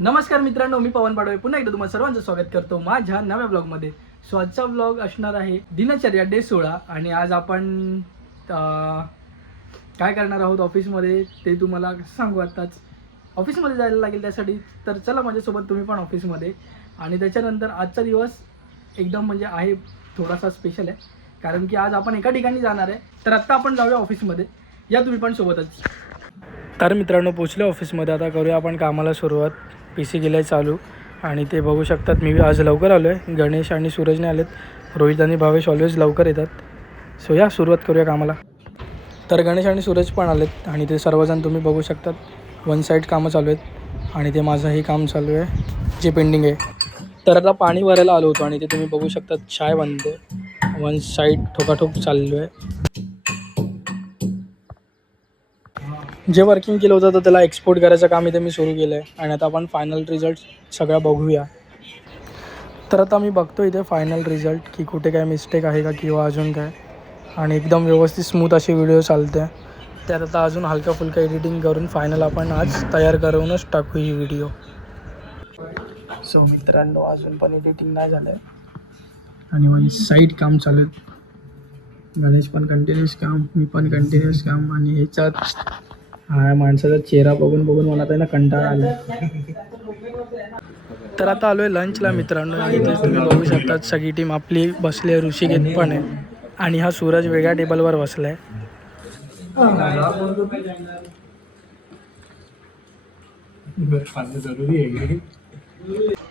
नमस्कार मित्रांनो, मी पवन पाडवे पुन्हा एकदा तुम्हाला सर्वांचं स्वागत करतो माझ्या नव्या ब्लॉगमध्ये. सो आजचा ब्लॉग असणार आहे दिनचर्या डे 16 आणि आज आपण काय करणार आहोत ऑफिसमध्ये ते तुम्हाला सांगू. आताच ऑफिसमध्ये जायला लागेल त्यासाठी तर चला माझ्यासोबत तुम्ही पण ऑफिसमध्ये. आणि त्याच्यानंतर आजचा दिवस एकदम म्हणजे आहे थोडासा स्पेशल आहे कारण की आज आपण एका ठिकाणी जाणार आहे. तर आत्ता आपण जाऊया ऑफिसमध्ये, या तुम्ही पण सोबतच. तर मित्रांनो पोचले ऑफिसमध्ये. आता करूया आपण कामाला सुरुवात. PC गेलं आहे चालू आणि ते बघू शकतात मी आज लवकर आलो आहे. गणेश आणि सूरज नाही आलेत. रोहित आणि भावेश ऑलवेज लवकर येतात. सो या सुरुवात करूया कामाला. तर गणेश आणि सूरज पण आलेत आणि ते सर्वजण तुम्ही बघू शकतात. वन साईड कामं चालू आहेत आणि ते माझं हे काम चालू आहे जे पेंडिंग आहे. तर आता पाणी भरायला आलो होतो आणि ते तुम्ही बघू शकतात चाय बनते. वन साईड ठोकाठोक चाललो आहे. जे वर्किंग केलं होतं तर त्याला एक्सपोर्ट करायचं काम इथे मी सुरू केलं आहे आणि आता आपण फायनल रिझल्ट सगळा बघूया. तर आता मी बघतो इथे फायनल रिझल्ट की कुठे काय मिस्टेक आहे का किंवा अजून काय. आणि एकदम व्यवस्थित स्मूथ अशी व्हिडिओ चालते. त्यात आता अजून हलका फुलका एडिटिंग करून फायनल आपण आज तयार करूनच टाकू ही व्हिडिओ. सो मित्रांनो अजून पण एडिटिंग नाही झालं आहे आणि वन साईड काम चालू आहे. गणेश पण कंटिन्युअस काम, मी पण कंटिन्युअस काम आणि ह्याच्यात हा माणसाचा चेहरा बघून बघून मला त्याला कंटाळा आला. तर आता आलो आहे लंचला मित्रांनो. इथे तुम्ही बघू शकतात सगळी टीम आपली बसली आहे. ऋषिकेत पण आहे आणि हा सूरज वेगळ्या टेबलवर बसला आहे.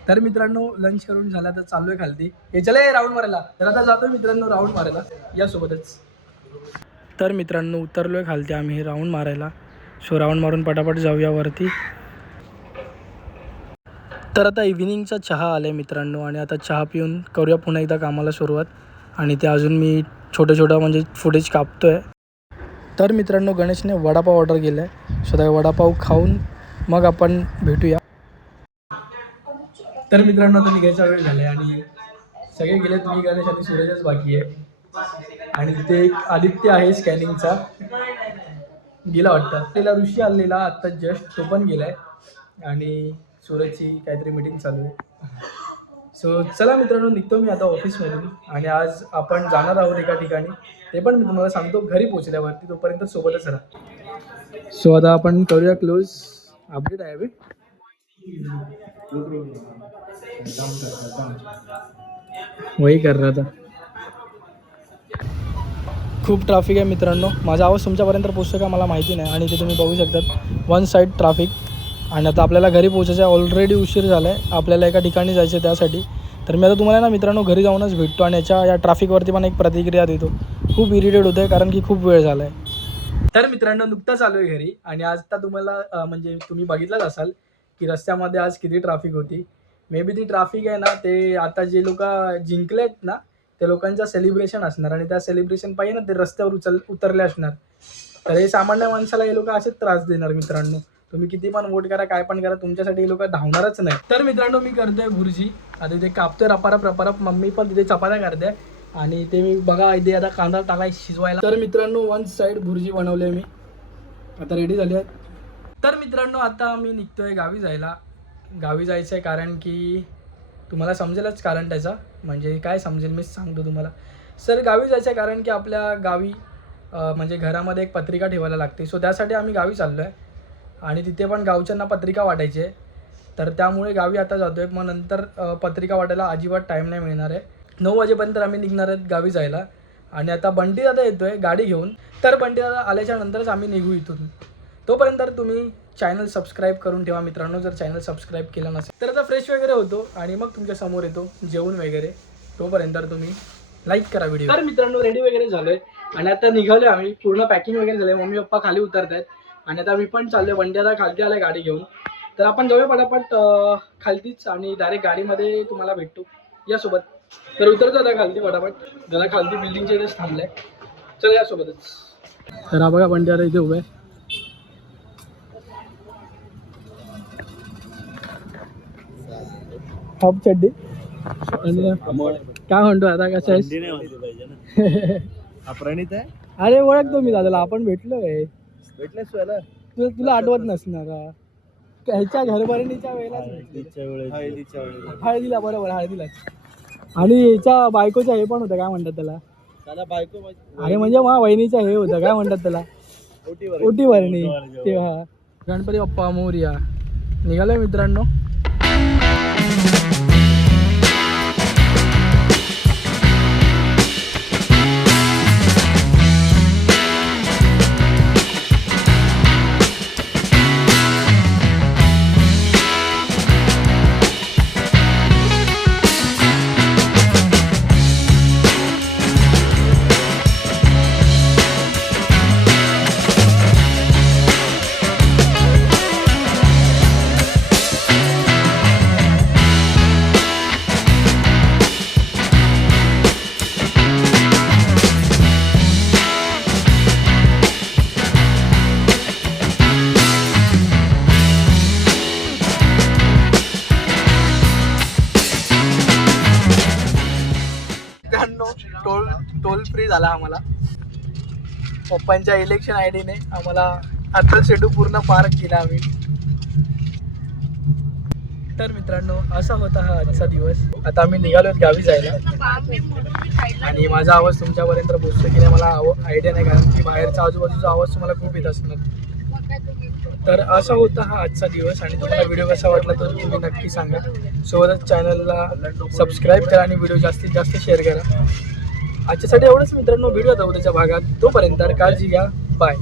तर मित्रांनो लंच करून झाला तर चालू आहे खालती. हे चले राऊंड मारायला. तर आता जातोय मित्रांनो राऊंड मारायला यासोबतच. तर मित्रांनो उतरलो आहे खालती आम्ही राऊंड मारायला. सो राऊंड मारून पटापट जाऊया वरती. तर आता इव्हिनिंगचा चहा आला आहे मित्रांनो आणि आता चहा पिऊन करूया पुन्हा एकदा कामाला सुरुवात. आणि ते अजून मी छोटं म्हणजे फुटेज कापतो आहे. तर मित्रांनो गणेशने वडापाव ऑर्डर केला आहे. सो त्या वडापाव खाऊन मग आपण भेटूया. तर मित्रांनो आता निघायचा वेळ झाला आहे आणि सगळे गेलेत. मी गणेश आणि सूरजच बाकी आहे. आणि तिथे एक आदित्य आहे स्कॅनिंगचा, गेला वाटतं. त्याला ऋषी आलेला आत्ता जस्ट, तो पण गेलाय आणि सूरजची काहीतरी मीटिंग चालू आहे. सो चला मित्रांनो निघतो मी आता ऑफिसमधून आणि आज आपण जाणार आहोत एका ठिकाणी. ते पण मी तुम्हाला सांगतो घरी पोहोचल्यावरती. तोपर्यंत सोबतच राहा. सो आता आपण करूया क्लोज. अपडेट आहे वही कर रहा था. खूप ट्रॅफिक आहे मित्रांनो. माझा आवाज तुमच्यापर्यंत पोहोचतो का मला माहिती नाही. आणि ते तुम्ही बघू शकतात वन साईड ट्रॅफिक. आणि आता आपल्याला घरी पोहोचायचं आहे. ऑलरेडी उशीर झाला आहे. आपल्याला एका ठिकाणी जायचं आहे त्यासाठी. तर मी आता तुम्हाला ना मित्रांनो घरी जाऊनच भेटतो आणि या ट्रॅफिकवरती पण एक प्रतिक्रिया देतो. खूप इरिटेट होतं आहे कारण की खूप वेळ झाला आहे. तर मित्रांनो नुकताच आलो आहे घरी आणि आज तर तुम्हाला म्हणजे तुम्ही बघितलंच असाल की रस्त्यामध्ये आज किती ट्रॅफिक होती. मे बी ती ट्रॅफिक आहे ना ते आता जे लोक जिंकले आहेत ना त्या लोकांचं सेलिब्रेशन असणार आणि त्या सेलिब्रेशन पाहिजे ना ते रस्त्यावर उतरले असणार. तर हे सामान्य माणसाला हे लोक असेच त्रास देणार मित्रांनो. तुम्ही किती पण वोट करा काय पण करा तुमच्यासाठी हे लोक धावणारच नाही. तर मित्रांनो मी करतोय भुर्जी. आता इथे कापतोय रपारप रपारप. मम्मी पण तिथे चपात्या करते आणि ते मी बघा इथे आता कांदा टाकाय शिजवायला. तर मित्रांनो वन साईड भुर्जी बनवली मी, आता रेडी झाली आहे. तर मित्रांनो आता मी निघतोय गावी जायला. गावी जायचं आहे कारण की तुम्हाला समजेलच कारण त्याचं. म्हणजे काय समजेल मी सांगतो तुम्हाला. सर गावी जायचं आहे कारण की आपल्या गावी म्हणजे घरामध्ये एक पत्रिका ठेवायला लागते. सो त्यासाठी आम्ही गावी चाललो आहे आणि तिथे पण गावच्यांना पत्रिका वाटायची आहे. तर त्यामुळे गावी आता जातो आहे. मग नंतर पत्रिका वाटायला अजिबात टाईम नाही मिळणार आहे. 9 वाजेपर्यंत आम्ही निघणार आहेत गावी जायला. आणि आता बंटी दादा येतो आहे गाडी घेऊन. तर बंटी दादा आल्याच्या नंतरच आम्ही निघू इथून. तोपर्यंत तुम्ही चॅनल सबस्क्राईब करून ठेवा मित्रांनो जर चॅनल सबस्क्राईब केलं नसेल तर. आता फ्रेश वगैरे होतो आणि मग तुमच्या समोर येतो जेवून वगैरे. तोपर्यंत तुम्ही लाईक करा व्हिडिओ. तर मित्रांनो रेडी वगैरे झालोय आणि आता निघालो आम्ही. पूर्ण पॅकिंग वगैरे झालं. मम्मी पप्पा खाली उतरत आहेत आणि आता मी पण चाललोय. बंटी दादा खालती आलाय गाडी घेऊन. तर आपण जाऊया पटापट खालतीच आणि डायरेक्ट गाडीमध्ये तुम्हाला भेटतो यासोबत. तर उतरतो आता खालती पटापट. जरा खालती बिल्डिंगच्या इथेच थांबलाय. चल यासोबतच. तर हा बघा बंटी दादा इथे उभा आहे. हॉप चड्डी काय म्हणतो आता कसं आहे. प्रणित आहे. अरे ओळखतो मी दादाला. आपण भेटलोय. भेटलेस तुला तुला आठवत नसणार. ह्याच्या घरभरणीच्या वेळेलाच हळदीच्या वेळेला हळदीला, बरोबर हळदीलाच. आणि ह्याच्या बायकोच्या हे पण होतं, काय म्हणतात त्याला, त्याला बायको अरे म्हणजे मा वहिनीच्या हे होतं, काय म्हणतात त्याला, ओटी भरणी. तेव्हा गणपती बाप्पा मोरया. निघालोय मित्रांनो. टोल फ्री झाला आम्हाला पप्पांच्या इलेक्शन आयडीने. आम्हाला अटल शेडू पूर्ण पार्क केला आम्ही. तर मित्रांनो असा होता हा आजचा दिवस. आता आम्ही निघालो गावी जायला आणि माझा आवाज तुमच्यापर्यंत पोहोचतो की नाही मला आयडिया नाही, कारण की बाहेरचा आजूबाजूचा आवाज तुम्हाला खूप येत असणार. तर असा होता हा आजचा दिवस आणि तुम्हाला व्हिडिओ कसा वाटला तर तुम्ही नक्की सांगा. सोबतच चॅनलला सबस्क्राईब करा आणि व्हिडिओ जास्तीत जास्त शेअर करा. आजच्यासाठी एवढंच मित्रांनो. व्हिडिओ उद्याच्या भागात. तोपर्यंत काळजी घ्या. बाय.